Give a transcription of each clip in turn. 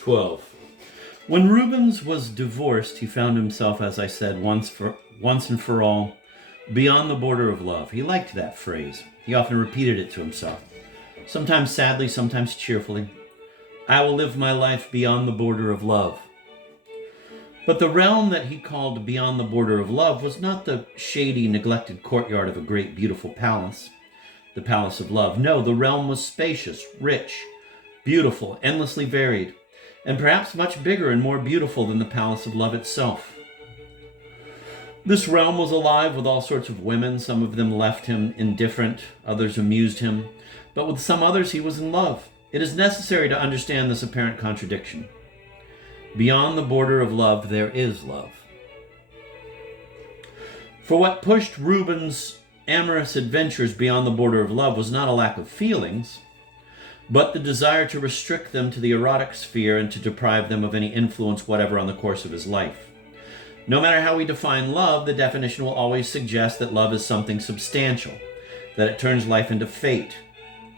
12. When Rubens was divorced, he found himself, as I said, once and for all, beyond the border of love. He liked that phrase. He often repeated it to himself, sometimes sadly, sometimes cheerfully. I will live my life beyond the border of love. But the realm that he called beyond the border of love was not the shady, neglected courtyard of a great, beautiful palace, the palace of love. No, the realm was spacious, rich, beautiful, endlessly varied, and perhaps much bigger and more beautiful than the palace of love itself. This realm was alive with all sorts of women. Some of them left him indifferent, others amused him, but with some others he was in love. It is necessary to understand this apparent contradiction. Beyond the border of love, there is love. For what pushed Rubens' amorous adventures beyond the border of love was not a lack of feelings, but the desire to restrict them to the erotic sphere and to deprive them of any influence whatever on the course of his life. No matter how we define love, the definition will always suggest that love is something substantial, that it turns life into fate.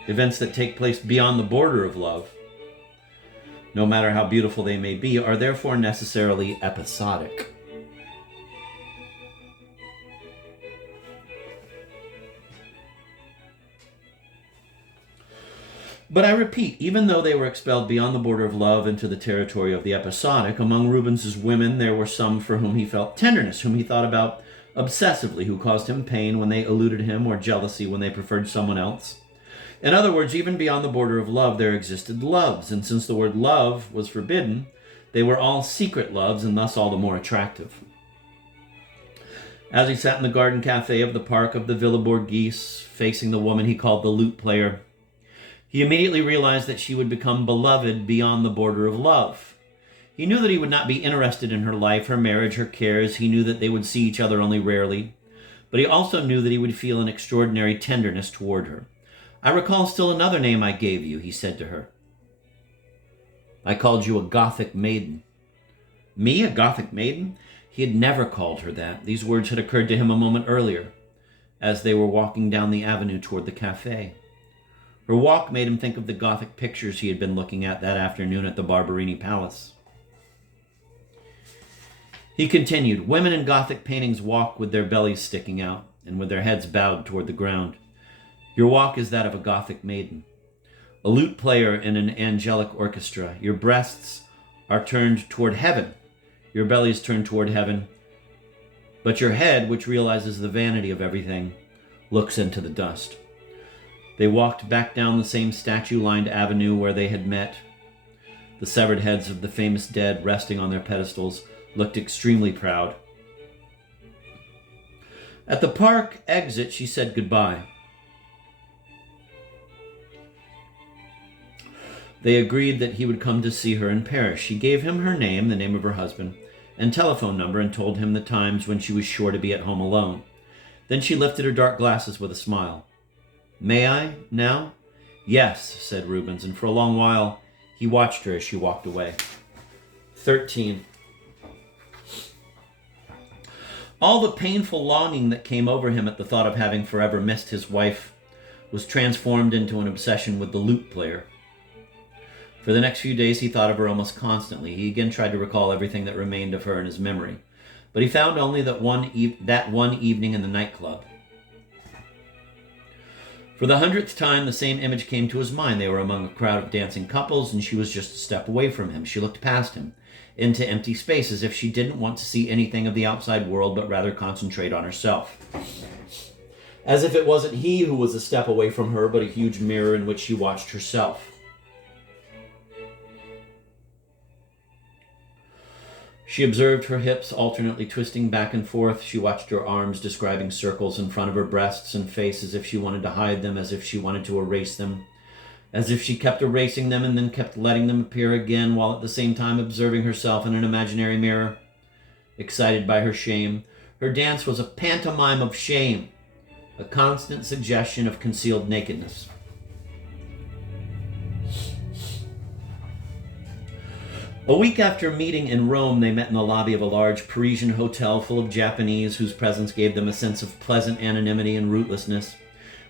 Events that take place beyond the border of love, no matter how beautiful they may be, are therefore necessarily episodic. But I repeat, even though they were expelled beyond the border of love into the territory of the episodic, among Rubens's women there were some for whom he felt tenderness, whom he thought about obsessively, who caused him pain when they eluded him or jealousy when they preferred someone else. In other words, even beyond the border of love, there existed loves, and since the word love was forbidden, they were all secret loves and thus all the more attractive. As he sat in the garden cafe of the park of the Villa Borghese, facing the woman he called the lute player, he immediately realized that she would become beloved beyond the border of love. He knew that he would not be interested in her life, her marriage, her cares. He knew that they would see each other only rarely, but he also knew that he would feel an extraordinary tenderness toward her. I recall still another name I gave you, he said to her. I called you a Gothic maiden. Me, a Gothic maiden? He had never called her that. These words had occurred to him a moment earlier, as they were walking down the avenue toward the cafe. Her walk made him think of the Gothic pictures he had been looking at that afternoon at the Barberini Palace. He continued, women in Gothic paintings walk with their bellies sticking out and with their heads bowed toward the ground. Your walk is that of a Gothic maiden, a lute player in an angelic orchestra. Your breasts are turned toward heaven. Your belly is turned toward heaven. But your head, which realizes the vanity of everything, looks into the dust. They walked back down the same statue-lined avenue where they had met. The severed heads of the famous dead, resting on their pedestals, looked extremely proud. At the park exit, she said goodbye. They agreed that he would come to see her in Paris. She gave him her name, the name of her husband, and telephone number, and told him the times when she was sure to be at home alone. Then she lifted her dark glasses with a smile. May I, now? Yes, said Rubens, and for a long while he watched her as she walked away. 13. All the painful longing that came over him at the thought of having forever missed his wife was transformed into an obsession with the lute player. For the next few days he thought of her almost constantly. He again tried to recall everything that remained of her in his memory, but he found only that one evening in the nightclub. For the 100th time, the same image came to his mind. They were among a crowd of dancing couples, and she was just a step away from him. She looked past him, into empty space, as if she didn't want to see anything of the outside world, but rather concentrate on herself. As if it wasn't he who was a step away from her, but a huge mirror in which she watched herself. She observed her hips alternately twisting back and forth. She watched her arms describing circles in front of her breasts and face as if she wanted to hide them, as if she wanted to erase them, as if she kept erasing them and then kept letting them appear again, while at the same time observing herself in an imaginary mirror. Excited by her shame, her dance was a pantomime of shame, a constant suggestion of concealed nakedness. A week after meeting in Rome, they met in the lobby of a large Parisian hotel full of Japanese whose presence gave them a sense of pleasant anonymity and rootlessness.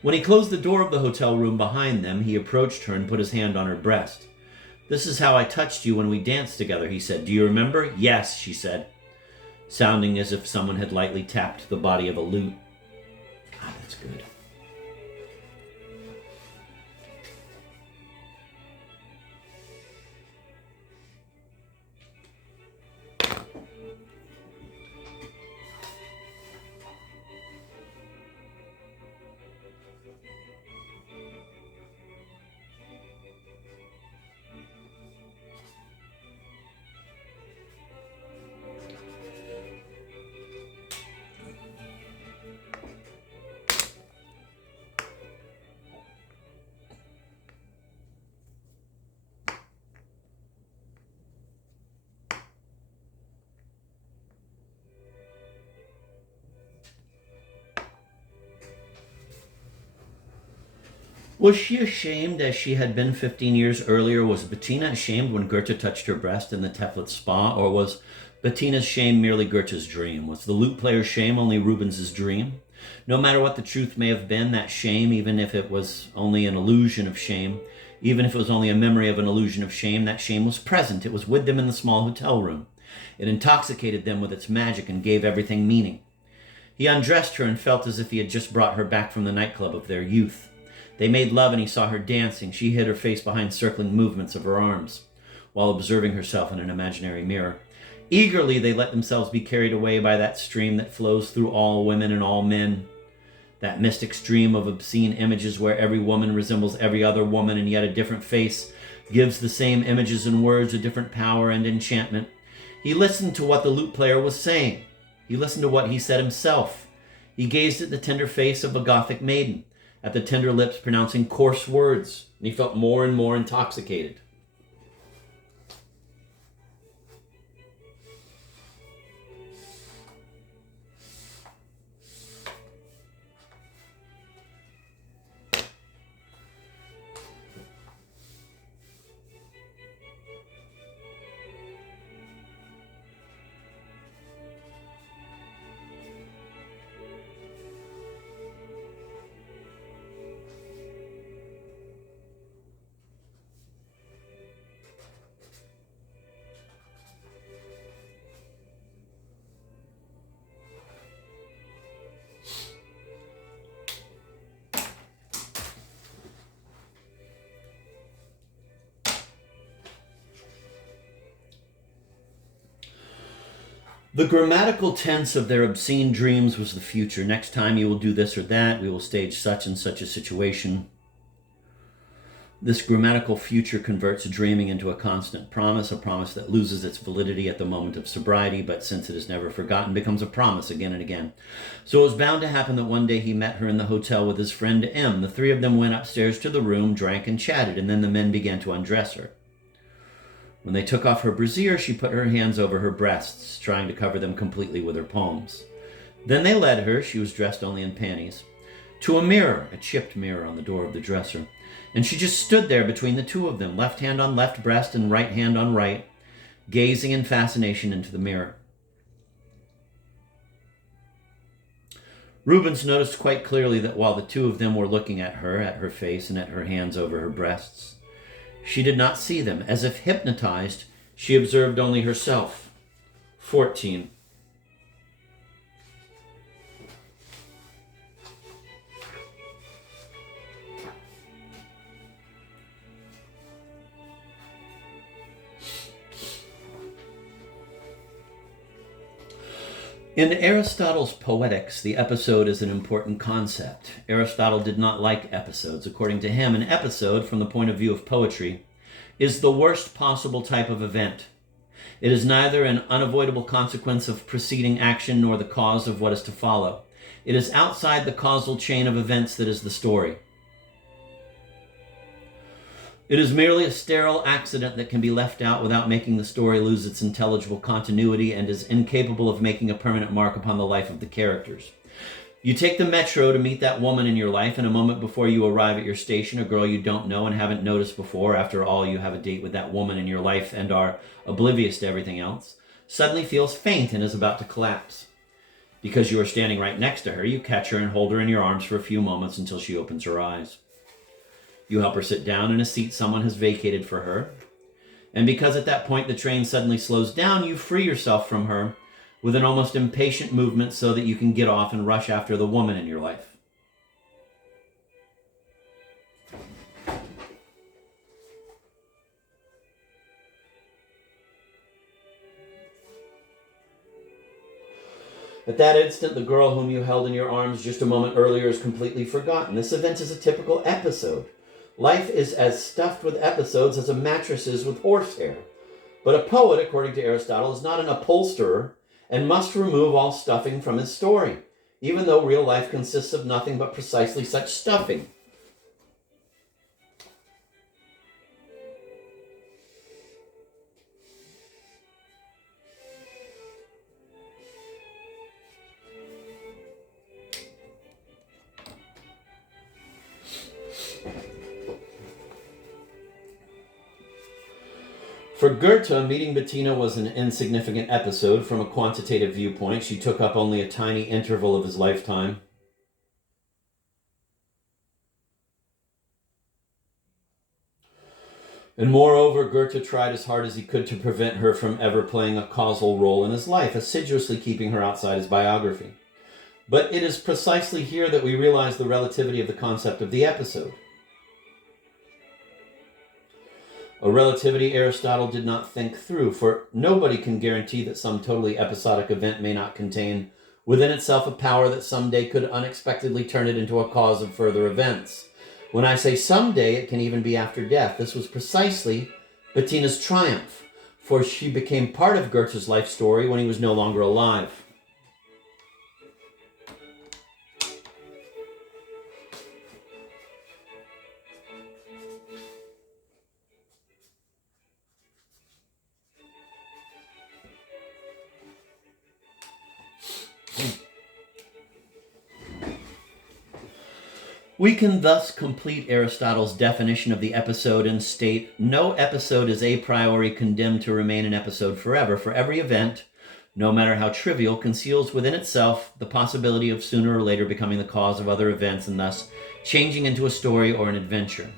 When he closed the door of the hotel room behind them, he approached her and put his hand on her breast. "This is how I touched you when we danced together," he said. "Do you remember?" "Yes," she said, sounding as if someone had lightly tapped the body of a lute. God, that's good. Was she ashamed as she had been 15 years earlier? Was Bettina ashamed when Goethe touched her breast in the Teflitz spa? Or was Bettina's shame merely Goethe's dream? Was the lute player's shame only Rubens's dream? No matter what the truth may have been, that shame, even if it was only an illusion of shame, even if it was only a memory of an illusion of shame, that shame was present. It was with them in the small hotel room. It intoxicated them with its magic and gave everything meaning. He undressed her and felt as if he had just brought her back from the nightclub of their youth. They made love and he saw her dancing. She hid her face behind circling movements of her arms while observing herself in an imaginary mirror. Eagerly, they let themselves be carried away by that stream that flows through all women and all men. That mystic stream of obscene images where every woman resembles every other woman and yet a different face gives the same images and words a different power and enchantment. He listened to what the lute player was saying. He listened to what he said himself. He gazed at the tender face of a Gothic maiden, at the tender lips pronouncing coarse words, and he felt more and more intoxicated. The grammatical tense of their obscene dreams was the future. Next time you will do this or that. We will stage such and such a situation. This grammatical future converts dreaming into a constant promise, a promise that loses its validity at the moment of sobriety, but since it is never forgotten, becomes a promise again and again. So it was bound to happen that one day he met her in the hotel with his friend M. The three of them went upstairs to the room, drank and chatted, and then the men began to undress her. When they took off her brassiere, she put her hands over her breasts, trying to cover them completely with her palms. Then they led her, she was dressed only in panties, to a mirror, a chipped mirror on the door of the dresser. And she just stood there between the two of them, left hand on left breast and right hand on right, gazing in fascination into the mirror. Rubens noticed quite clearly that while the two of them were looking at her face, and at her hands over her breasts, she did not see them. As if hypnotized, she observed only herself. 14. In Aristotle's Poetics, the episode is an important concept. Aristotle did not like episodes. According to him, an episode, from the point of view of poetry, is the worst possible type of event. It is neither an unavoidable consequence of preceding action nor the cause of what is to follow. It is outside the causal chain of events that is the story. It is merely a sterile accident that can be left out without making the story lose its intelligible continuity and is incapable of making a permanent mark upon the life of the characters. You take the metro to meet that woman in your life, and a moment before you arrive at your station, a girl you don't know and haven't noticed before, after all you have a date with that woman in your life and are oblivious to everything else, suddenly feels faint and is about to collapse. Because you are standing right next to her, you catch her and hold her in your arms for a few moments until she opens her eyes. You help her sit down in a seat someone has vacated for her. And because at that point the train suddenly slows down, you free yourself from her with an almost impatient movement so that you can get off and rush after the woman in your life. At that instant, the girl whom you held in your arms just a moment earlier is completely forgotten. This event is a typical episode. Life is as stuffed with episodes as a mattress is with horsehair. But a poet, according to Aristotle, is not an upholsterer and must remove all stuffing from his story, even though real life consists of nothing but precisely such stuffing. For Goethe, meeting Bettina was an insignificant episode from a quantitative viewpoint. She took up only a tiny interval of his lifetime. And moreover, Goethe tried as hard as he could to prevent her from ever playing a causal role in his life, assiduously keeping her outside his biography. But it is precisely here that we realize the relativity of the concept of the episode. A relativity Aristotle did not think through, for nobody can guarantee that some totally episodic event may not contain within itself a power that someday could unexpectedly turn it into a cause of further events. When I say someday, it can even be after death. This was precisely Bettina's triumph, for she became part of Goethe's life story when he was no longer alive. We can thus complete Aristotle's definition of the episode and state, no episode is a priori condemned to remain an episode forever, for every event, no matter how trivial, conceals within itself the possibility of sooner or later becoming the cause of other events and thus changing into a story or an adventure.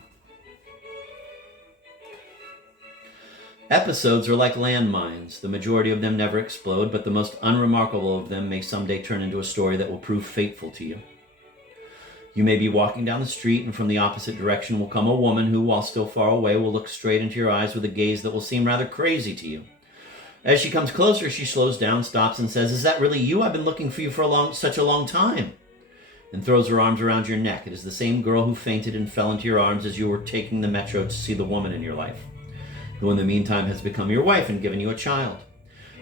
Episodes are like landmines. The majority of them never explode, but the most unremarkable of them may someday turn into a story that will prove fateful to you. You may be walking down the street, and from the opposite direction will come a woman who, while still far away, will look straight into your eyes with a gaze that will seem rather crazy to you. As she comes closer, she slows down, stops, and says, "Is that really you? I've been looking for you for such a long time," and throws her arms around your neck. It is the same girl who fainted and fell into your arms as you were taking the metro to see the woman in your life, who in the meantime has become your wife and given you a child.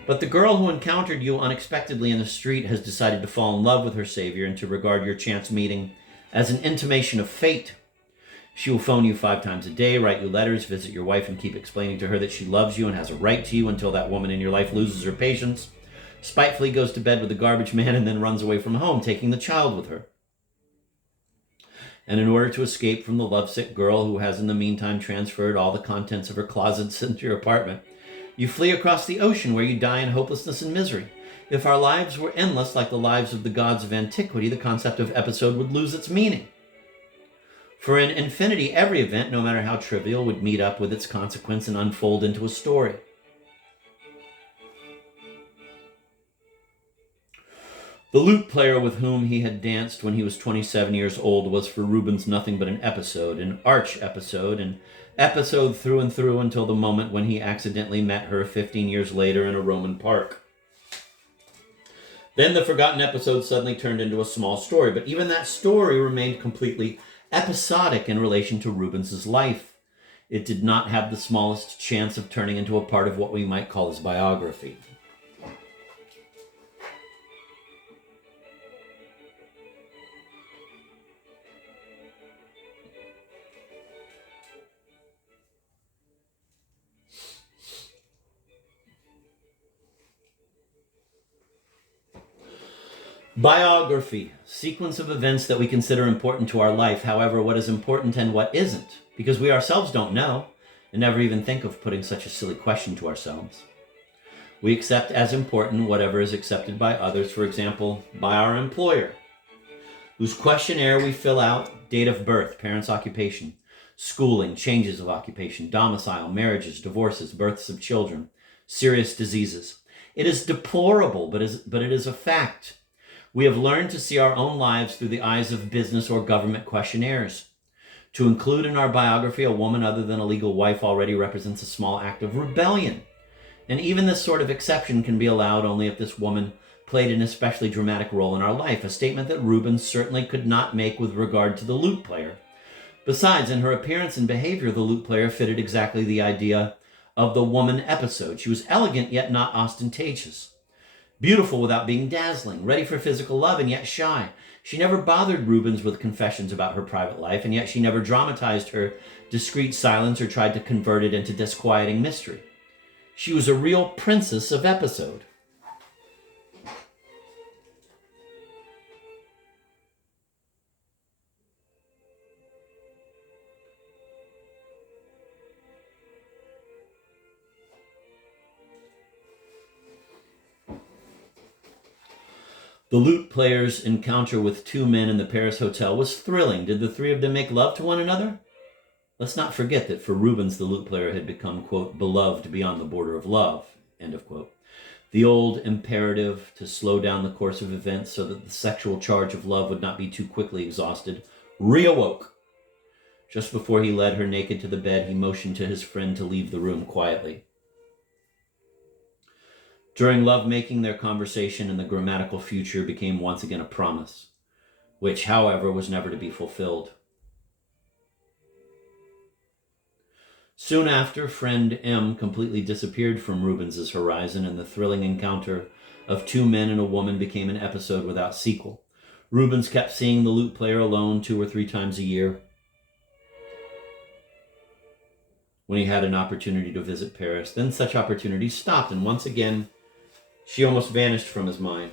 But the girl who encountered you unexpectedly in the street has decided to fall in love with her savior and to regard your chance meeting as an intimation of fate. She will phone you 5 times a day, write you letters, visit your wife, and keep explaining to her that she loves you and has a right to you until that woman in your life loses her patience, spitefully goes to bed with the garbage man, and then runs away from home, taking the child with her. And in order to escape from the lovesick girl who has in the meantime transferred all the contents of her closets into your apartment, you flee across the ocean where you die in hopelessness and misery. If our lives were endless like the lives of the gods of antiquity, the concept of episode would lose its meaning. For in infinity, every event, no matter how trivial, would meet up with its consequence and unfold into a story. The lute player with whom he had danced when he was 27 years old was for Rubens nothing but an episode, an arch-episode, an episode through and through until the moment when he accidentally met her 15 years later in a Roman park. Then the forgotten episode suddenly turned into a small story, but even that story remained completely episodic in relation to Rubens's life. It did not have the smallest chance of turning into a part of what we might call his biography. Biography, sequence of events that we consider important to our life. However, what is important and what isn't, because we ourselves don't know and never even think of putting such a silly question to ourselves. We accept as important whatever is accepted by others, for example, by our employer, whose questionnaire we fill out, date of birth, parents' occupation. schooling, changes of occupation, domicile, marriages, divorces, births of children, serious diseases. It is deplorable, but it is a fact. We have learned to see our own lives through the eyes of business or government questionnaires. To include in our biography a woman other than a legal wife already represents a small act of rebellion. And even this sort of exception can be allowed only if this woman played an especially dramatic role in our life, a statement that Rubens certainly could not make with regard to the lute player. Besides, in her appearance and behavior, the lute player fitted exactly the idea of the woman episode. She was elegant yet not ostentatious, beautiful without being dazzling, ready for physical love and yet shy. She never bothered Rubens with confessions about her private life, and yet she never dramatized her discreet silence or tried to convert it into disquieting mystery. She was a real princess of episode. The lute player's encounter with two men in the Paris hotel was thrilling. Did the three of them make love to one another? Let's not forget that for Rubens, the lute player had become, quote, beloved beyond the border of love, end of quote. The old imperative to slow down the course of events so that the sexual charge of love would not be too quickly exhausted reawoke. Just before he led her naked to the bed, he motioned to his friend to leave the room quietly. During lovemaking, their conversation and the grammatical future became once again a promise, which, however, was never to be fulfilled. Soon after, friend M completely disappeared from Rubens's horizon, and the thrilling encounter of two men and a woman became an episode without sequel. Rubens kept seeing the lute player alone 2 or 3 times a year when he had an opportunity to visit Paris. Then such opportunities stopped, and once again, she almost vanished from his mind.